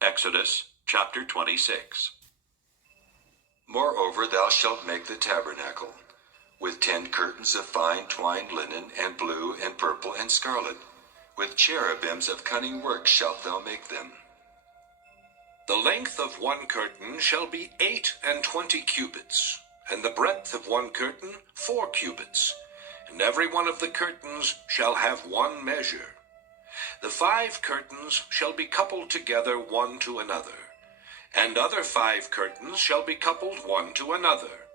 Exodus chapter 26. Moreover, thou shalt make the tabernacle with 10 curtains of fine twined linen, and blue, and purple, and scarlet. With cherubims of cunning work shalt thou make them. The length of one curtain shall be 28 cubits, and the breadth of one curtain 4 cubits, and every one of the curtains shall have one measure. The 5 curtains shall be coupled together one to another, and other 5 curtains shall be coupled one to another.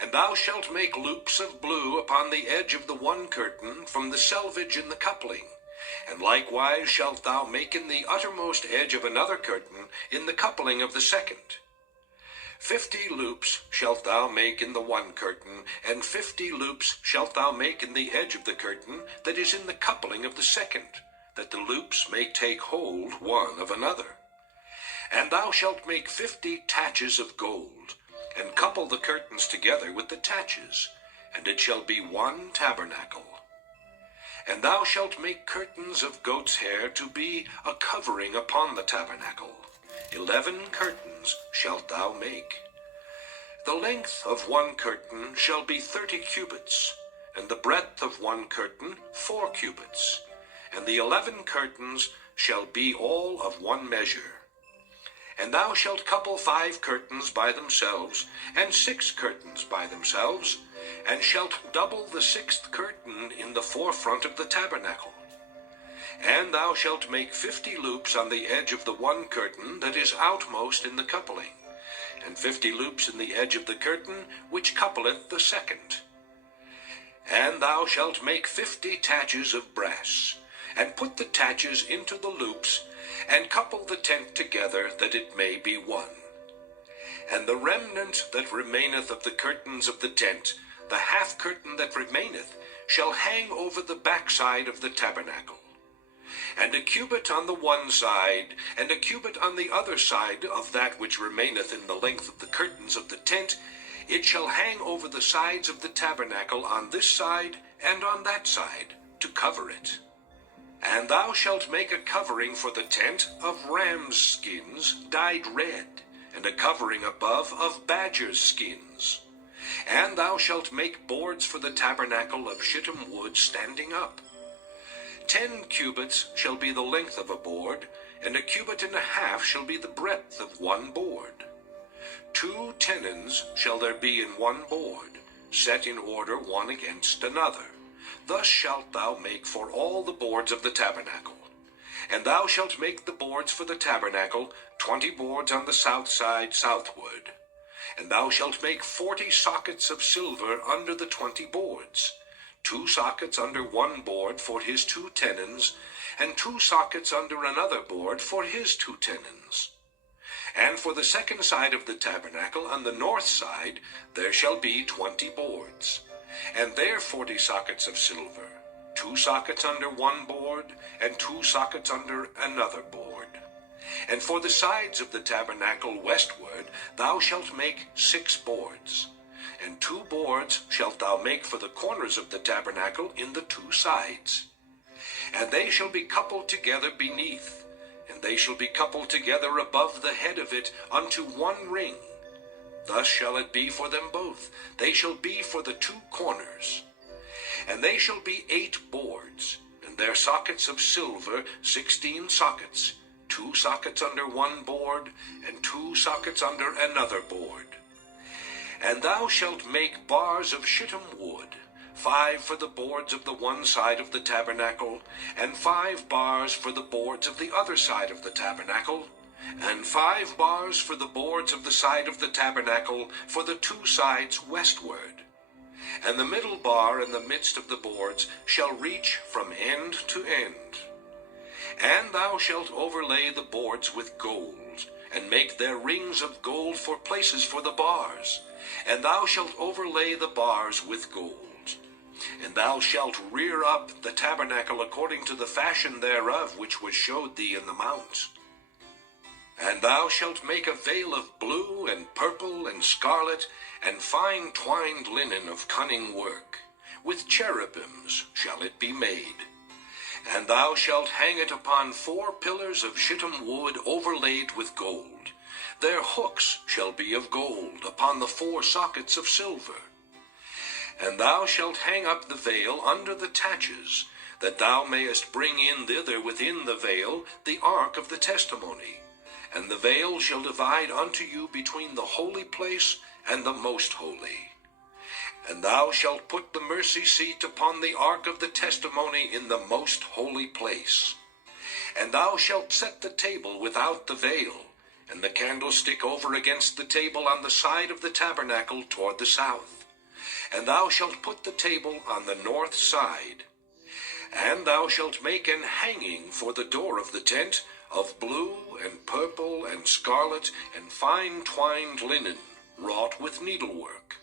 And thou shalt make loops of blue upon the edge of the one curtain from the selvedge in the coupling, and likewise shalt thou make in the uttermost edge of another curtain in the coupling of the second. 50 loops shalt thou make in the one curtain, and 50 loops shalt thou make in the edge of the curtain that is in the coupling of the second, that the loops may take hold one of another. And thou shalt make 50 taches of gold, and couple the curtains together with the taches, and it shall be one tabernacle. And thou shalt make curtains of goat's hair to be a covering upon the tabernacle. 11 curtains shalt thou make. The length of one curtain shall be 30 cubits, and the breadth of one curtain 4 cubits, and the 11 curtains shall be all of one measure. And thou shalt couple 5 curtains by themselves, and 6 curtains by themselves, and shalt double the 6th curtain in the forefront of the tabernacle. And thou shalt make 50 loops on the edge of the one curtain that is outmost in the coupling, and 50 loops in the edge of the curtain which coupleth the second. And thou shalt make 50 taches of brass, and put the taches into the loops, and couple the tent together, that it may be one. And the remnant that remaineth of the curtains of the tent, the half curtain that remaineth, shall hang over the backside of the tabernacle. And a cubit on the one side, and a cubit on the other side of that which remaineth in the length of the curtains of the tent, it shall hang over the sides of the tabernacle on this side and on that side, to cover it. And thou shalt make a covering for the tent of rams' skins dyed red, and a covering above of badgers' skins. And thou shalt make boards for the tabernacle of shittim wood standing up. 10 cubits shall be the length of a board, and a cubit and a half shall be the breadth of one board. 2 tenons shall there be in one board, set in order one against another. Thus shalt thou make for all the boards of the tabernacle. And thou shalt make the boards for the tabernacle, 20 boards on the south side southward. And thou shalt make 40 sockets of silver under the 20 boards, 2 sockets under one board for his 2 tenons, and 2 sockets under another board for his 2 tenons. And for the second side of the tabernacle, on the north side, there shall be 20 boards, and there 40 sockets of silver, 2 sockets under one board, and 2 sockets under another board. And for the sides of the tabernacle westward thou shalt make 6 boards, and 2 boards shalt thou make for the corners of the tabernacle in the 2 sides. And they shall be coupled together beneath, and they shall be coupled together above the head of it unto one ring. Thus shall it be for them both. They shall be for the 2 corners. And they shall be 8 boards, and their sockets of silver 16 sockets, 2 sockets under one board, and 2 sockets under another board. And thou shalt make bars of shittim wood, 5 for the boards of the one side of the tabernacle, and 5 bars for the boards of the other side of the tabernacle, and 5 bars for the boards of the side of the tabernacle for the 2 sides westward. And the middle bar in the midst of the boards shall reach from end to end. And thou shalt overlay the boards with gold, and make their rings of gold for places for the bars. And thou shalt overlay the bars with gold. And thou shalt rear up the tabernacle according to the fashion thereof which was showed thee in the mount. And thou shalt make a veil of blue and purple and scarlet, and fine twined linen of cunning work. With cherubims shall it be made. And thou shalt hang it upon 4 pillars of shittim wood overlaid with gold. Their hooks shall be of gold upon the 4 sockets of silver. And thou shalt hang up the veil under the taches, that thou mayest bring in thither within the veil the ark of the testimony. And the veil shall divide unto you between the holy place and the most holy. And thou shalt put the mercy seat upon the ark of the testimony in the most holy place. And thou shalt set the table without the veil, and the candlestick over against the table on the side of the tabernacle toward the south. And thou shalt put the table on the north side. And thou shalt make an hanging for the door of the tent of blue and purple and scarlet and fine twined linen, wrought with needlework.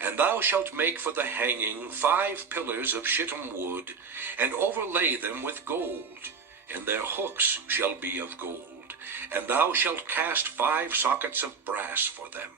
And thou shalt make for the hanging 5 pillars of shittim wood, and overlay them with gold, and their hooks shall be of gold. And thou shalt cast 5 sockets of brass for them.